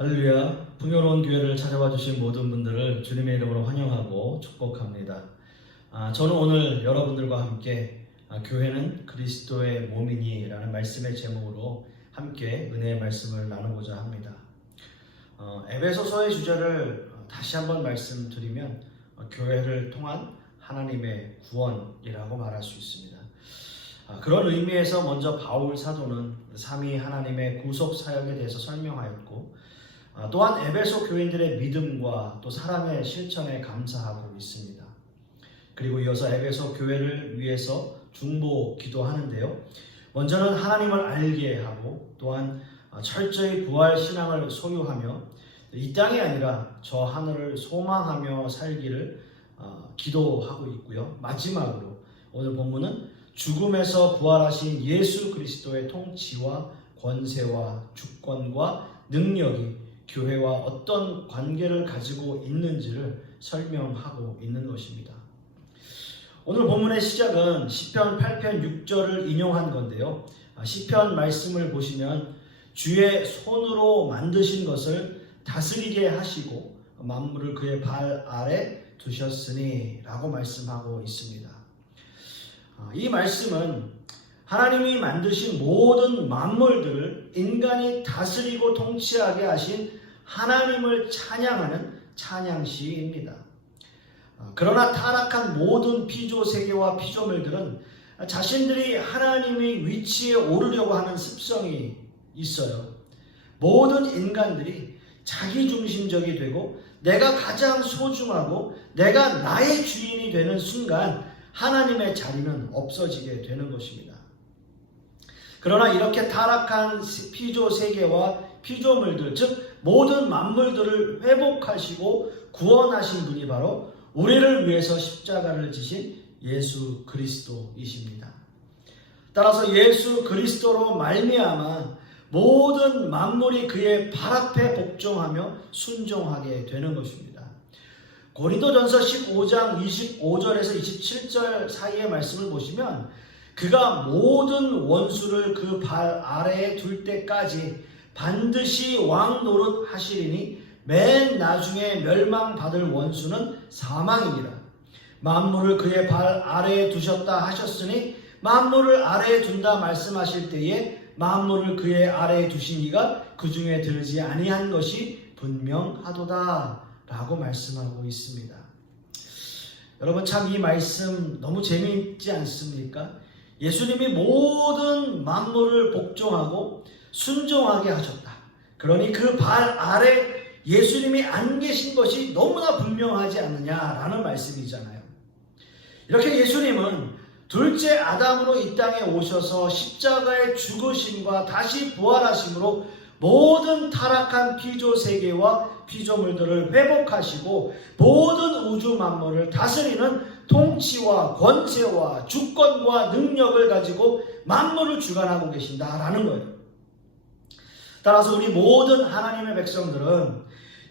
할렐루야. 풍요로운 교회를 찾아와 주신 모든 분들을 주님의 이름으로 환영하고 축복합니다. 저는 오늘 여러분들과 함께 교회는 그리스도의 몸이니 라는 말씀의 제목으로 함께 은혜의 말씀을 나누고자 합니다. 에베소서의 주제를 다시 한번 말씀드리면 교회를 통한 하나님의 구원이라고 말할 수 있습니다. 그런 의미에서 먼저 바울 사도는 삼위 하나님의 구속 사역에 대해서 설명하였고, 또한 에베소 교인들의 믿음과 또 사랑의 실천에 감사하고 있습니다. 그리고 이어서 에베소 교회를 위해서 중보 기도하는데요. 먼저는 하나님을 알게 하고 또한 철저히 부활 신앙을 소유하며 이 땅이 아니라 저 하늘을 소망하며 살기를 기도하고 있고요. 마지막으로 오늘 본문은 죽음에서 부활하신 예수 그리스도의 통치와 권세와 주권과 능력이 교회와 어떤 관계를 가지고 있는지를 설명하고 있는 것입니다. 오늘 본문의 시작은 시편 8편 6절을 인용한 건데요. 시편 말씀을 보시면 주의 손으로 만드신 것을 다스리게 하시고 만물을 그의 발 아래 두셨으니 라고 말씀하고 있습니다. 이 말씀은 하나님이 만드신 모든 만물들을 인간이 다스리고 통치하게 하신 하나님을 찬양하는 찬양시입니다. 그러나 타락한 모든 피조세계와 피조물들은 자신들이 하나님의 위치에 오르려고 하는 습성이 있어요. 모든 인간들이 자기중심적이 되고 내가 가장 소중하고 내가 나의 주인이 되는 순간 하나님의 자리는 없어지게 되는 것입니다. 그러나 이렇게 타락한 피조세계와 피조물들, 즉 모든 만물들을 회복하시고 구원하신 분이 바로 우리를 위해서 십자가를 지신 예수 그리스도이십니다. 따라서 예수 그리스도로 말미암아 모든 만물이 그의 발 앞에 복종하며 순종하게 되는 것입니다. 고린도전서 15장 25절에서 27절 사이의 말씀을 보시면 그가 모든 원수를 그 발 아래에 둘 때까지 반드시 왕 노릇 하시리니 맨 나중에 멸망받을 원수는 사망이니라. 만물을 그의 발 아래에 두셨다 하셨으니 만물을 아래에 둔다 말씀하실 때에 만물을 그의 아래에 두신 이가 그 중에 들지 아니한 것이 분명하도다 라고 말씀하고 있습니다. 여러분 참 이 말씀 너무 재미있지 않습니까? 예수님이 모든 만물을 복종하고 순종하게 하셨다. 그러니 그 발 아래 예수님이 안 계신 것이 너무나 분명하지 않느냐라는 말씀이잖아요. 이렇게 예수님은 둘째 아담으로 이 땅에 오셔서 십자가의 죽으심과 다시 부활하심으로 모든 타락한 피조세계와 피조물들을 회복하시고 모든 우주 만물을 다스리는 통치와 권세와 주권과 능력을 가지고 만물을 주관하고 계신다라는 거예요. 따라서 우리 모든 하나님의 백성들은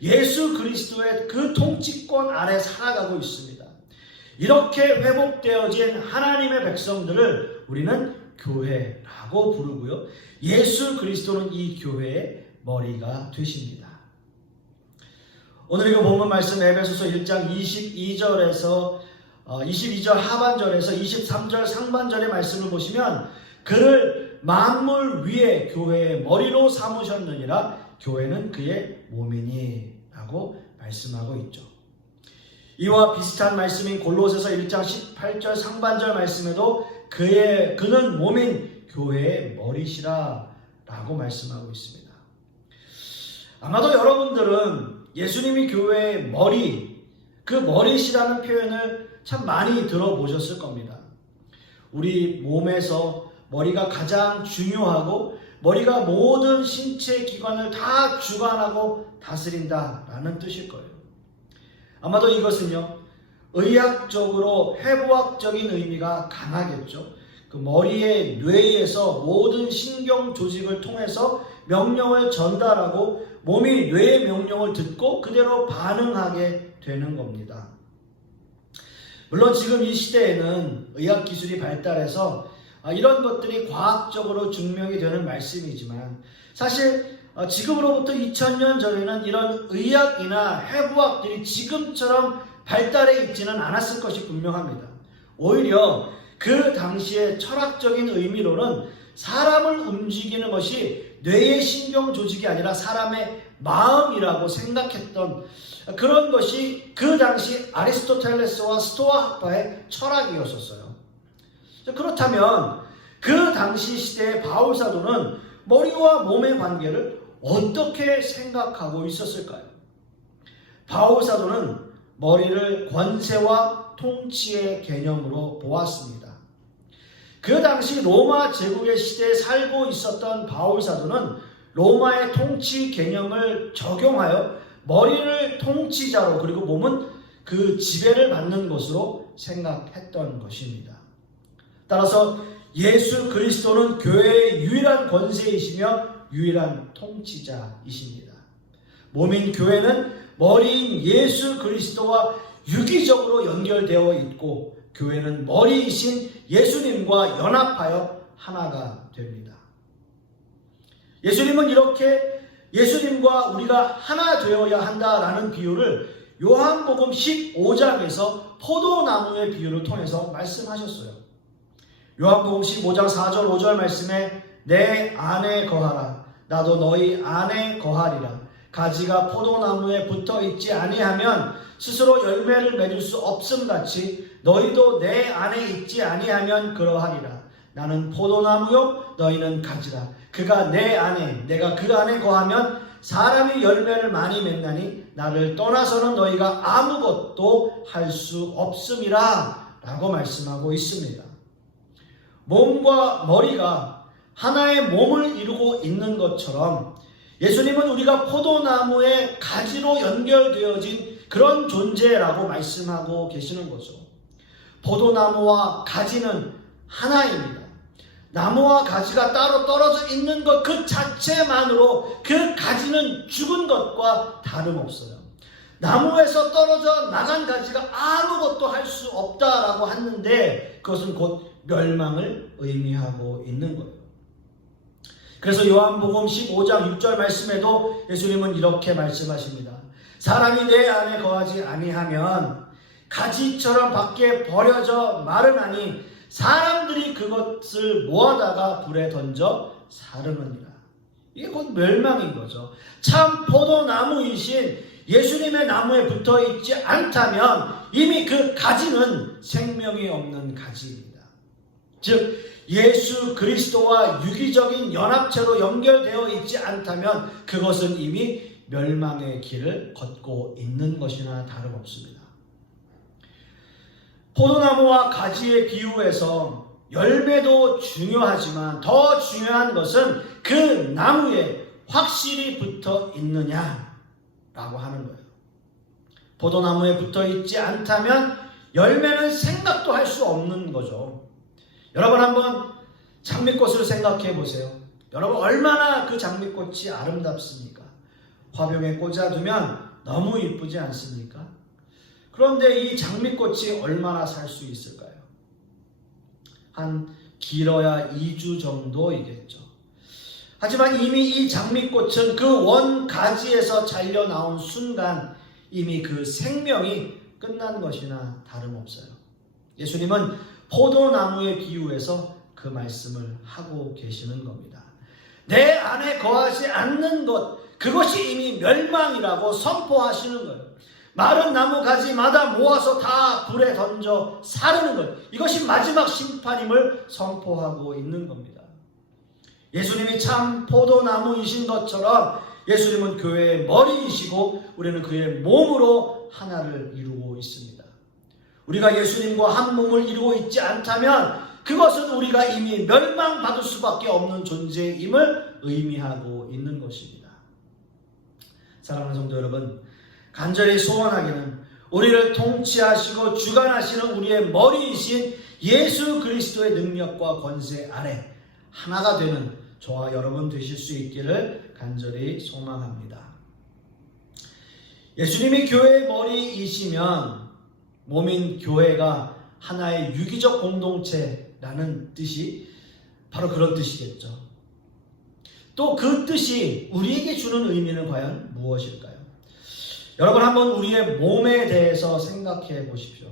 예수 그리스도의 그 통치권 아래 살아가고 있습니다. 이렇게 회복되어진 하나님의 백성들을 우리는 교회라고 부르고요. 예수 그리스도는 이 교회의 머리가 되십니다. 오늘 이거 본문 말씀 에베소서 1장 22절에서 22절 하반절에서 23절 상반절의 말씀을 보시면 그를 만물 위에 교회의 머리로 삼으셨느니라 교회는 그의 몸이니 라고 말씀하고 있죠. 이와 비슷한 말씀인 골로새서 1장 18절 상반절 말씀에도 그는 몸인 교회의 머리시라 라고 말씀하고 있습니다. 아마도 여러분들은 예수님이 교회의 머리, 그 머리시라는 표현을 참 많이 들어보셨을 겁니다. 우리 몸에서 머리가 가장 중요하고 머리가 모든 신체 기관을 다 주관하고 다스린다라는 뜻일 거예요. 아마도 이것은요, 의학적으로 해부학적인 의미가 강하겠죠. 그 머리의 뇌에서 모든 신경 조직을 통해서 명령을 전달하고 몸이 뇌의 명령을 듣고 그대로 반응하게 되는 겁니다. 물론 지금 이 시대에는 의학기술이 발달해서 이런 것들이 과학적으로 증명이 되는 말씀이지만 사실 지금으로부터 2000년 전에는 이런 의학이나 해부학들이 지금처럼 발달해 있지는 않았을 것이 분명합니다. 오히려 그 당시의 철학적인 의미로는 사람을 움직이는 것이 뇌의 신경 조직이 아니라 사람의 마음이라고 생각했던 그런 것이 그 당시 아리스토텔레스와 스토아 학파의 철학이었었어요. 그렇다면 그 당시 시대의 바울 사도는 머리와 몸의 관계를 어떻게 생각하고 있었을까요? 바울 사도는 머리를 권세와 통치의 개념으로 보았습니다. 그 당시 로마 제국의 시대에 살고 있었던 바울 사도는 로마의 통치 개념을 적용하여 머리를 통치자로 그리고 몸은 그 지배를 받는 것으로 생각했던 것입니다. 따라서 예수 그리스도는 교회의 유일한 권세이시며 유일한 통치자이십니다. 몸인 교회는 머리인 예수 그리스도와 유기적으로 연결되어 있고 교회는 머리이신 예수님과 연합하여 하나가 됩니다. 예수님은 이렇게 예수님과 우리가 하나 되어야 한다라는 비유를 요한복음 15장에서 포도나무의 비유를 통해서 말씀하셨어요. 요한복음 15장 4절 5절 말씀에 내 안에 거하라 나도 너희 안에 거하리라. 가지가 포도나무에 붙어 있지 아니하면 스스로 열매를 맺을 수 없음같이 너희도 내 안에 있지 아니하면 그러하리라. 나는 포도나무요 너희는 가지라. 그가 내 안에 내가 그 안에 거하면 사람이 열매를 많이 맺나니 나를 떠나서는 너희가 아무것도 할 수 없음이라 라고 말씀하고 있습니다. 몸과 머리가 하나의 몸을 이루고 있는 것처럼 예수님은 우리가 포도나무의 가지로 연결되어진 그런 존재라고 말씀하고 계시는 거죠. 포도나무와 가지는 하나입니다. 나무와 가지가 따로 떨어져 있는 것 그 자체만으로 그 가지는 죽은 것과 다름없어요. 나무에서 떨어져 나간 가지가 아무것도 할 수 없다라고 하는데 그것은 곧 멸망을 의미하고 있는 거예요. 그래서 요한복음 15장 6절 말씀에도 예수님은 이렇게 말씀하십니다. 사람이 내 안에 거하지 아니하면 가지처럼 밖에 버려져 마르나니 사람들이 그것을 모아다가 불에 던져 사르느니라. 이게 곧 멸망인 거죠. 참 포도나무이신 예수님의 나무에 붙어 있지 않다면 이미 그 가지는 생명이 없는 가지입니다. 즉 예수 그리스도와 유기적인 연합체로 연결되어 있지 않다면 그것은 이미 멸망의 길을 걷고 있는 것이나 다름없습니다. 포도나무와 가지의 비유에서 열매도 중요하지만 더 중요한 것은 그 나무에 확실히 붙어 있느냐라고 하는 거예요. 포도나무에 붙어 있지 않다면 열매는 생각도 할 수 없는 거죠. 여러분 한번 장미꽃을 생각해 보세요. 여러분 얼마나 그 장미꽃이 아름답습니까? 화병에 꽂아두면 너무 이쁘지 않습니까? 그런데 이 장미꽃이 얼마나 살 수 있을까요? 한 길어야 2주 정도이겠죠. 하지만 이미 이 장미꽃은 그 원 가지에서 잘려 나온 순간 이미 그 생명이 끝난 것이나 다름없어요. 예수님은 포도나무의 비유에서 그 말씀을 하고 계시는 겁니다. 내 안에 거하지 않는 것, 그것이 이미 멸망이라고 선포하시는 거예요. 마른 나무 가지마다 모아서 다 불에 던져 사르는 것, 이것이 마지막 심판임을 선포하고 있는 겁니다. 예수님이 참 포도나무이신 것처럼 예수님은 교회의 머리이시고 우리는 그의 몸으로 하나를 이루고 있습니다. 우리가 예수님과 한 몸을 이루고 있지 않다면 그것은 우리가 이미 멸망받을 수밖에 없는 존재임을 의미하고 있는 것입니다. 사랑하는 성도 여러분, 간절히 소원하기는 우리를 통치하시고 주관하시는 우리의 머리이신 예수 그리스도의 능력과 권세 아래 하나가 되는 저와 여러분 되실 수 있기를 간절히 소망합니다. 예수님이 교회의 머리이시면 몸인 교회가 하나의 유기적 공동체라는 뜻이 바로 그런 뜻이겠죠. 또 그 뜻이 우리에게 주는 의미는 과연 무엇일까요? 여러분 한번 우리의 몸에 대해서 생각해 보십시오.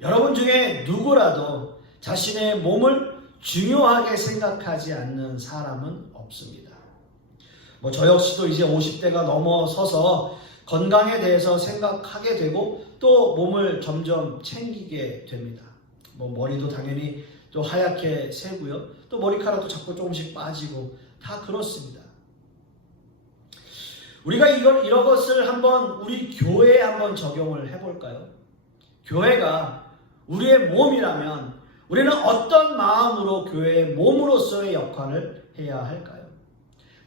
여러분 중에 누구라도 자신의 몸을 중요하게 생각하지 않는 사람은 없습니다. 저 역시도 이제 50대가 넘어서서 건강에 대해서 생각하게 되고 또 몸을 점점 챙기게 됩니다. 머리도 당연히 또 하얗게 새고요. 또 머리카락도 자꾸 조금씩 빠지고 다 그렇습니다. 우리가 이런 것을 한번 우리 교회에 한번 적용을 해볼까요? 교회가 우리의 몸이라면 우리는 어떤 마음으로 교회의 몸으로서의 역할을 해야 할까요?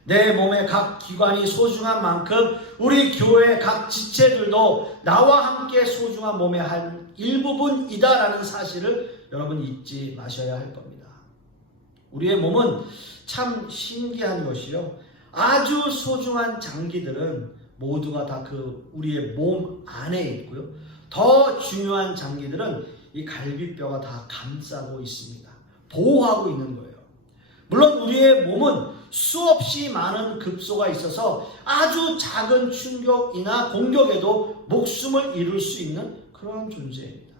내 몸의 각 기관이 소중한 만큼 우리 교회의 각 지체들도 나와 함께 소중한 몸의 한 일부분이다라는 사실을 여러분 잊지 마셔야 할 겁니다. 우리의 몸은 참 신기한 것이요. 아주 소중한 장기들은 모두가 다 우리의 몸 안에 있고요. 더 중요한 장기들은 이 갈비뼈가 다 감싸고 있습니다. 보호하고 있는 거예요. 물론 우리의 몸은 수없이 많은 급소가 있어서 아주 작은 충격이나 공격에도 목숨을 잃을 수 있는 그런 존재입니다.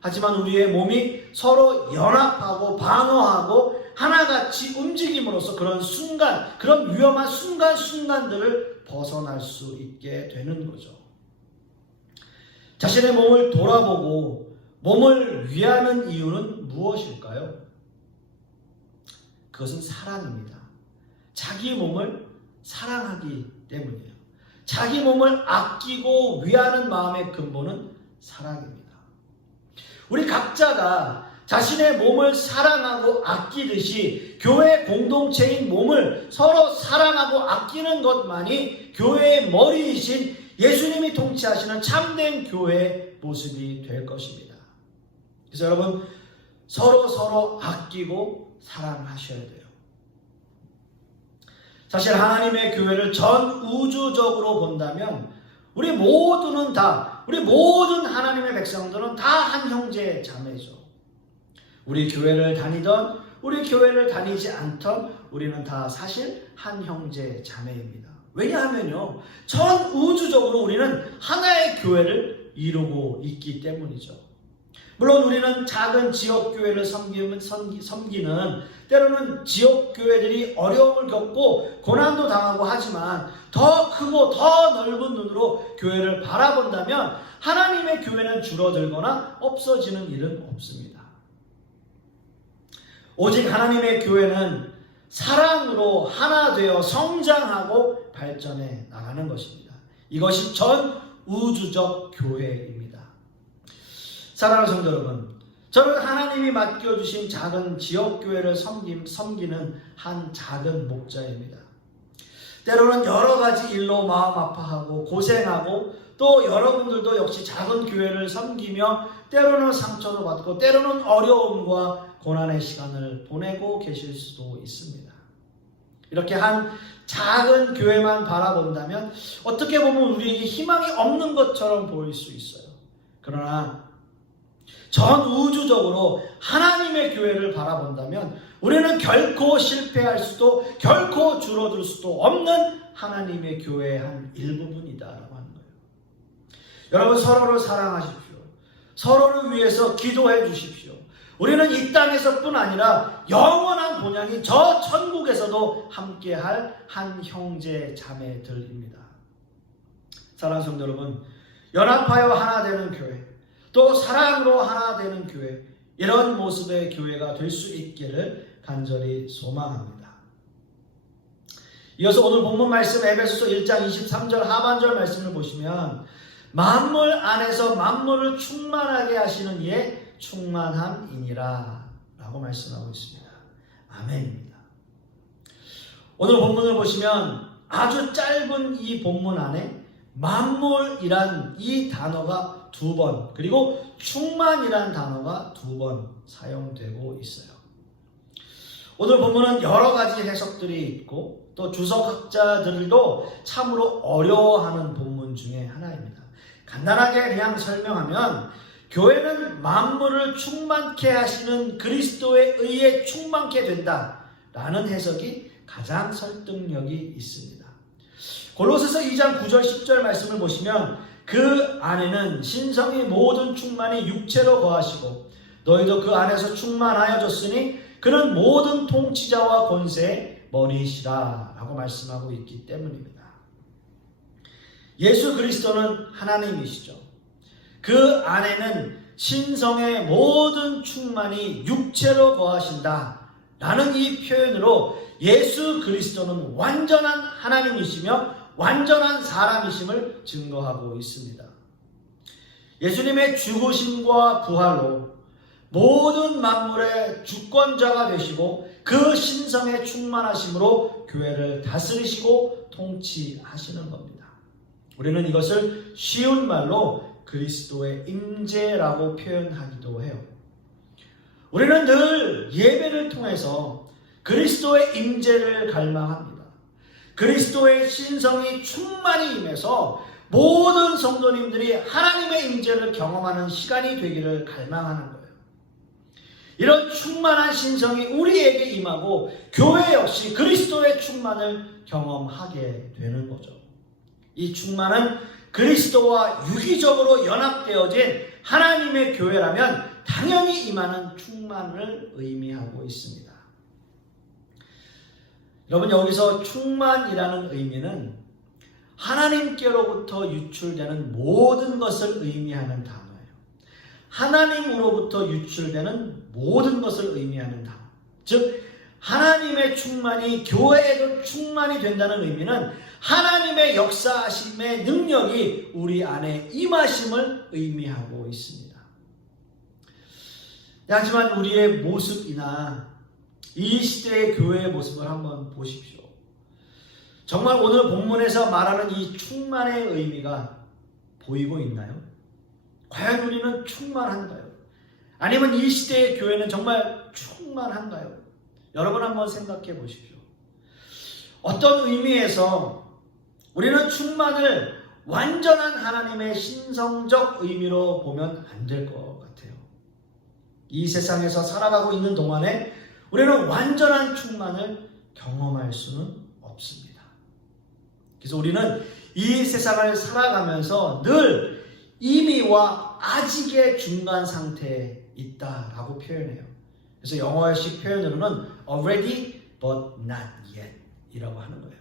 하지만 우리의 몸이 서로 연합하고 방어하고 하나같이 움직임으로써 그런 위험한 순간들을 벗어날 수 있게 되는 거죠. 자신의 몸을 돌아보고 몸을 위하는 이유는 무엇일까요? 그것은 사랑입니다. 자기 몸을 사랑하기 때문이에요. 자기 몸을 아끼고 위하는 마음의 근본은 사랑입니다. 우리 각자가 자신의 몸을 사랑하고 아끼듯이 교회 공동체인 몸을 서로 사랑하고 아끼는 것만이 교회의 머리이신 예수님이 통치하시는 참된 교회의 모습이 될 것입니다. 그래서 여러분 서로 아끼고 사랑하셔야 돼요. 사실 하나님의 교회를 전 우주적으로 본다면 우리 모든 하나님의 백성들은 다 한 형제 자매죠. 우리 교회를 다니던 우리 교회를 다니지 않던 우리는 다 사실 한 형제 자매입니다. 왜냐하면요, 전 우주적으로 우리는 하나의 교회를 이루고 있기 때문이죠. 물론 우리는 작은 지역교회를 섬기는 때로는 지역교회들이 어려움을 겪고 고난도 당하고 하지만 더 크고 더 넓은 눈으로 교회를 바라본다면 하나님의 교회는 줄어들거나 없어지는 일은 없습니다. 오직 하나님의 교회는 사랑으로 하나 되어 성장하고 발전해 나가는 것입니다. 이것이 전 우주적 교회입니다. 사랑하는 성도 여러분, 저는 하나님이 맡겨주신 작은 지역교회를 섬기는 한 작은 목자입니다. 때로는 여러 가지 일로 마음 아파하고 고생하고 또 여러분들도 역시 작은 교회를 섬기며 때로는 상처도 받고 때로는 어려움과 고난의 시간을 보내고 계실 수도 있습니다. 이렇게 한 작은 교회만 바라본다면 어떻게 보면 우리에게 희망이 없는 것처럼 보일 수 있어요. 그러나 전 우주적으로 하나님의 교회를 바라본다면 우리는 결코 실패할 수도 결코 줄어들 수도 없는 하나님의 교회의 한 일부분이다라고 하는 거예요. 여러분 서로를 사랑하십시오. 서로를 위해서 기도해 주십시오. 우리는 이 땅에서뿐 아니라 영원한 본향인 저 천국에서도 함께할 한 형제 자매들입니다. 사랑하는 성도 여러분, 연합하여 하나 되는 교회, 또 사랑으로 하나 되는 교회, 이런 모습의 교회가 될 수 있기를 간절히 소망합니다. 이어서 오늘 본문 말씀 에베소서 1장 23절 하반절 말씀을 보시면 만물 안에서 만물을 충만하게 하시는 이의 충만함이니라 라고 말씀하고 있습니다. 아멘입니다. 오늘 본문을 보시면 아주 짧은 이 본문 안에 만물이란 이 단어가 2번, 그리고 충만이란 단어가 2번 사용되고 있어요. 오늘 본문은 여러 가지 해석들이 있고 또 주석학자들도 참으로 어려워하는 본문 중에 하나입니다. 간단하게 그냥 설명하면 교회는 만물을 충만케 하시는 그리스도에 의해 충만케 된다라는 해석이 가장 설득력이 있습니다. 골로새서 2장 9절 10절 말씀을 보시면 그 안에는 신성의 모든 충만이 육체로 거하시고 너희도 그 안에서 충만하여졌으니 그는 모든 통치자와 권세의 머리이시라 라고 말씀하고 있기 때문입니다. 예수 그리스도는 하나님이시죠. 그 안에는 신성의 모든 충만이 육체로 거하신다 라는 이 표현으로 예수 그리스도는 완전한 하나님이시며 완전한 사람이심을 증거하고 있습니다. 예수님의 죽으심과 부활로 모든 만물의 주권자가 되시고 그 신성의 충만하심으로 교회를 다스리시고 통치하시는 겁니다. 우리는 이것을 쉬운 말로 그리스도의 임재라고 표현하기도 해요. 우리는 늘 예배를 통해서 그리스도의 임재를 갈망합니다. 그리스도의 신성이 충만히 임해서 모든 성도님들이 하나님의 임재를 경험하는 시간이 되기를 갈망하는 거예요. 이런 충만한 신성이 우리에게 임하고 교회 역시 그리스도의 충만을 경험하게 되는 거죠. 이 충만은 그리스도와 유기적으로 연합되어진 하나님의 교회라면 당연히 임하는 충만을 의미하고 있습니다. 여러분, 여기서 충만이라는 의미는 하나님께로부터 유출되는 모든 것을 의미하는 단어예요. 하나님으로부터 유출되는 모든 것을 의미하는 단어. 즉 하나님의 충만이 교회에도 충만이 된다는 의미는 하나님의 역사하심의 능력이 우리 안에 임하심을 의미하고 있습니다. 하지만 우리의 모습이나 이 시대의 교회의 모습을 한번 보십시오. 정말 오늘 본문에서 말하는 이 충만의 의미가 보이고 있나요? 과연 우리는 충만한가요? 아니면 이 시대의 교회는 정말 충만한가요? 여러분 한번 생각해 보십시오. 어떤 의미에서 우리는 충만을 완전한 하나님의 신성적 의미로 보면 안 될 것 같아요. 이 세상에서 살아가고 있는 동안에 우리는 완전한 충만을 경험할 수는 없습니다. 그래서 우리는 이 세상을 살아가면서 늘 이미와 아직의 중간 상태에 있다라고 표현해요. 그래서 영어식 표현으로는 already but not yet 이라고 하는 거예요.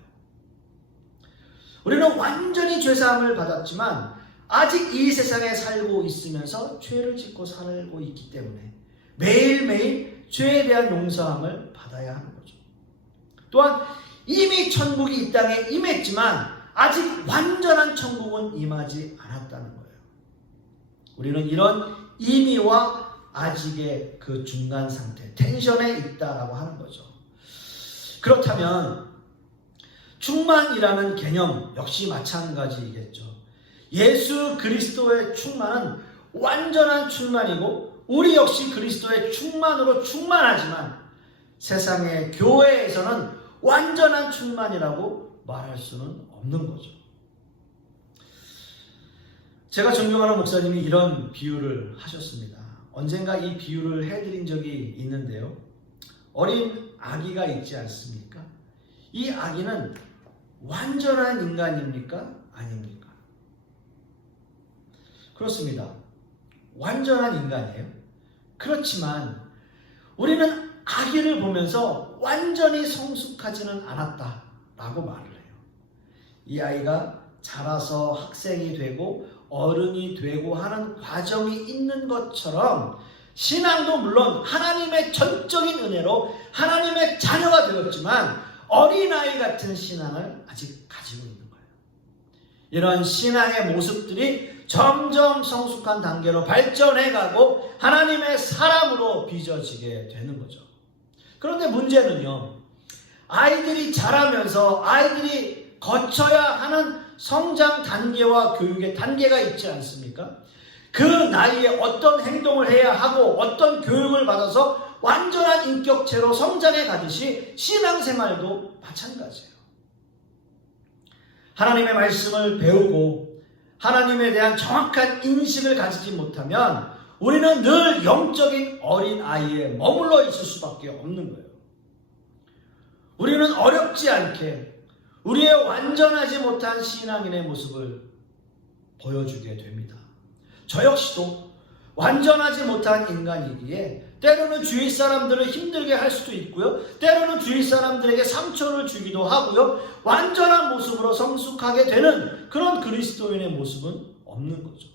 우리는 완전히 죄사함을 받았지만 아직 이 세상에 살고 있으면서 죄를 짓고 살고 있기 때문에 매일매일 죄에 대한 용서함을 받아야 하는 거죠. 또한 이미 천국이 이 땅에 임했지만 아직 완전한 천국은 임하지 않았다는 거예요. 우리는 이런 이미와 아직의 그 중간 상태, 텐션에 있다라고 하는 거죠. 그렇다면 충만이라는 개념 역시 마찬가지이겠죠. 예수 그리스도의 충만은 완전한 충만이고 우리 역시 그리스도의 충만으로 충만하지만 세상의 교회에서는 완전한 충만이라고 말할 수는 없는 거죠. 제가 존경하는 목사님이 이런 비유를 하셨습니다. 언젠가 이 비유를 해드린 적이 있는데요. 어린 아기가 있지 않습니까? 이 아기는 완전한 인간입니까? 아닙니까? 그렇습니다. 완전한 인간이에요. 그렇지만 우리는 아기를 보면서 완전히 성숙하지는 않았다라고 말을 해요. 이 아이가 자라서 학생이 되고 어른이 되고 하는 과정이 있는 것처럼 신앙도 물론 하나님의 전적인 은혜로 하나님의 자녀가 되었지만 어린아이 같은 신앙을 아직 가지고 있는 거예요. 이런 신앙의 모습들이 점점 성숙한 단계로 발전해가고 하나님의 사람으로 빚어지게 되는 거죠. 그런데 문제는요, 아이들이 자라면서 아이들이 거쳐야 하는 성장 단계와 교육의 단계가 있지 않습니까? 그 나이에 어떤 행동을 해야 하고 어떤 교육을 받아서 완전한 인격체로 성장해 가듯이 신앙생활도 마찬가지예요. 하나님의 말씀을 배우고 하나님에 대한 정확한 인식을 가지지 못하면 우리는 늘 영적인 어린아이에 머물러 있을 수밖에 없는 거예요. 우리는 어렵지 않게 우리의 완전하지 못한 신앙인의 모습을 보여주게 됩니다. 저 역시도 완전하지 못한 인간이기에 때로는 주위 사람들을 힘들게 할 수도 있고요. 때로는 주위 사람들에게 상처를 주기도 하고요. 완전한 모습으로 성숙하게 되는 그런 그리스도인의 모습은 없는 거죠.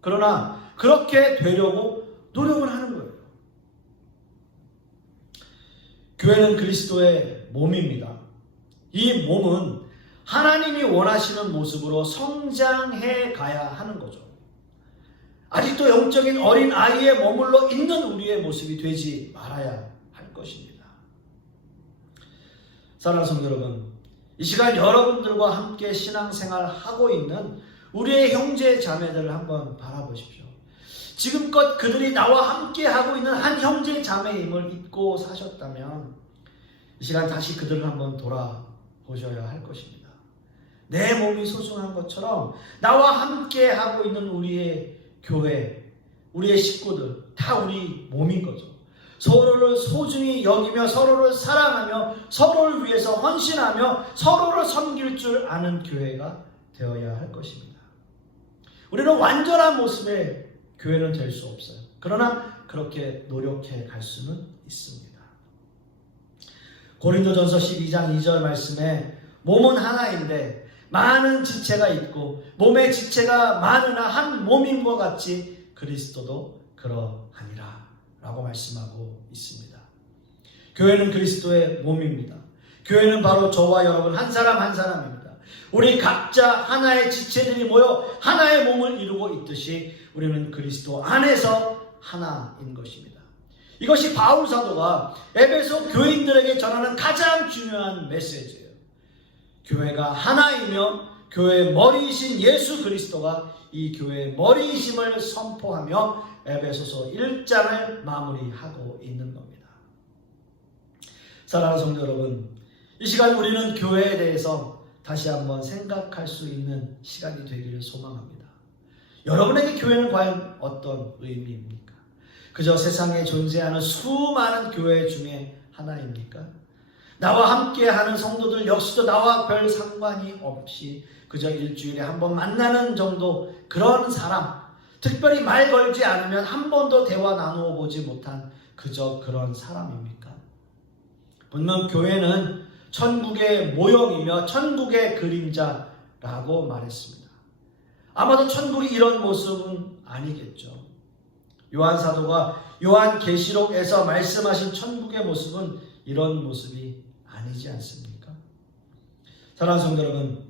그러나 그렇게 되려고 노력을 하는 거예요. 교회는 그리스도의 몸입니다. 이 몸은 하나님이 원하시는 모습으로 성장해 가야 하는 거죠. 아직도 영적인 어린 아이에 머물러 있는 우리의 모습이 되지 말아야 할 것입니다. 사랑하는 성도 여러분, 이 시간 여러분들과 함께 신앙생활 하고 있는 우리의 형제 자매들을 한번 바라보십시오. 지금껏 그들이 나와 함께 하고 있는 한 형제 자매임을 잊고 사셨다면 이 시간 다시 그들을 한번 돌아보셔야 할 것입니다. 내 몸이 소중한 것처럼 나와 함께 하고 있는 우리의 교회, 우리의 식구들 다 우리 몸인 거죠. 서로를 소중히 여기며 서로를 사랑하며 서로를 위해서 헌신하며 서로를 섬길 줄 아는 교회가 되어야 할 것입니다. 우리는 완전한 모습의 교회는 될 수 없어요. 그러나 그렇게 노력해 갈 수는 있습니다. 고린도전서 12장 2절 말씀에 몸은 하나인데 많은 지체가 있고 몸의 지체가 많으나 한 몸인 것 같이 그리스도도 그러하니라 라고 말씀하고 있습니다. 교회는 그리스도의 몸입니다. 교회는 바로 저와 여러분 한 사람 한 사람입니다. 우리 각자 하나의 지체들이 모여 하나의 몸을 이루고 있듯이 우리는 그리스도 안에서 하나인 것입니다. 이것이 바울 사도가 에베소 교인들에게 전하는 가장 중요한 메시지예요. 교회가 하나이며 교회의 머리이신 예수 그리스도가 이 교회의 머리이심을 선포하며 에베소서 1장을 마무리하고 있는 겁니다. 사랑하는 성도 여러분, 이 시간 우리는 교회에 대해서 다시 한번 생각할 수 있는 시간이 되기를 소망합니다. 여러분에게 교회는 과연 어떤 의미입니까? 그저 세상에 존재하는 수많은 교회 중에 하나입니까? 나와 함께하는 성도들 역시도 나와 별 상관이 없이 그저 일주일에 한 번 만나는 정도 그런 사람, 특별히 말 걸지 않으면 한 번도 대화 나누어 보지 못한 그저 그런 사람입니까? 분명 교회는 천국의 모형이며 천국의 그림자라고 말했습니다. 아마도 천국이 이런 모습은 아니겠죠. 요한 사도가 요한계시록에서 말씀하신 천국의 모습은 이런 모습이 아니지 않습니까? 사랑하는 성도 여러분,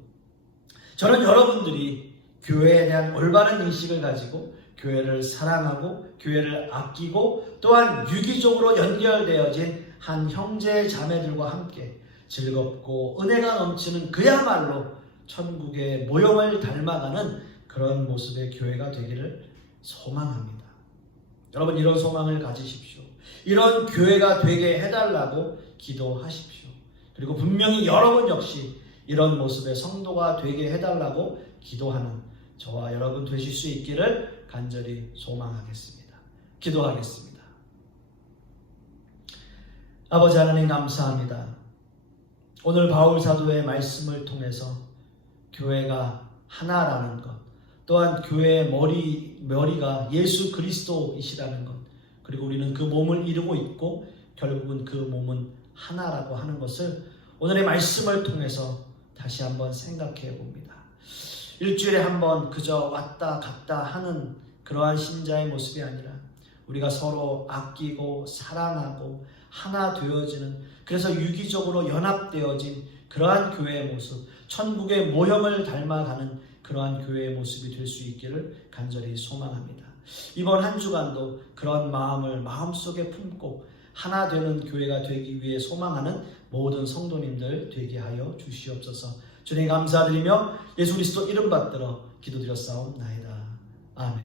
저는 여러분들이 교회에 대한 올바른 인식을 가지고 교회를 사랑하고 교회를 아끼고 또한 유기적으로 연결되어진 한 형제 자매들과 함께 즐겁고 은혜가 넘치는 그야말로 천국의 모형을 닮아가는 그런 모습의 교회가 되기를 소망합니다. 여러분, 이런 소망을 가지십시오. 이런 교회가 되게 해달라고 기도하십시오. 그리고 분명히 여러분 역시 이런 모습의 성도가 되게 해달라고 기도하는 저와 여러분 되실 수 있기를 간절히 소망하겠습니다. 기도하겠습니다. 아버지 하나님, 감사합니다. 오늘 바울 사도의 말씀을 통해서 교회가 하나라는 것, 또한 교회의 머리가 예수 그리스도이시라는 것, 그리고 우리는 그 몸을 이루고 있고 결국은 그 몸은 하나라고 하는 것을 오늘의 말씀을 통해서 다시 한번 생각해 봅니다. 일주일에 한 번 그저 왔다 갔다 하는 그러한 신자의 모습이 아니라 우리가 서로 아끼고 사랑하고 하나 되어지는, 그래서 유기적으로 연합되어진 그러한 교회의 모습, 천국의 모형을 닮아가는 그러한 교회의 모습이 될 수 있기를 간절히 소망합니다. 이번 한 주간도 그런 마음을 마음속에 품고 하나 되는 교회가 되기 위해 소망하는 모든 성도님들 되게 하여 주시옵소서. 주님 감사드리며 예수 그리스도 이름 받들어 기도드렸사옵나이다. 아멘.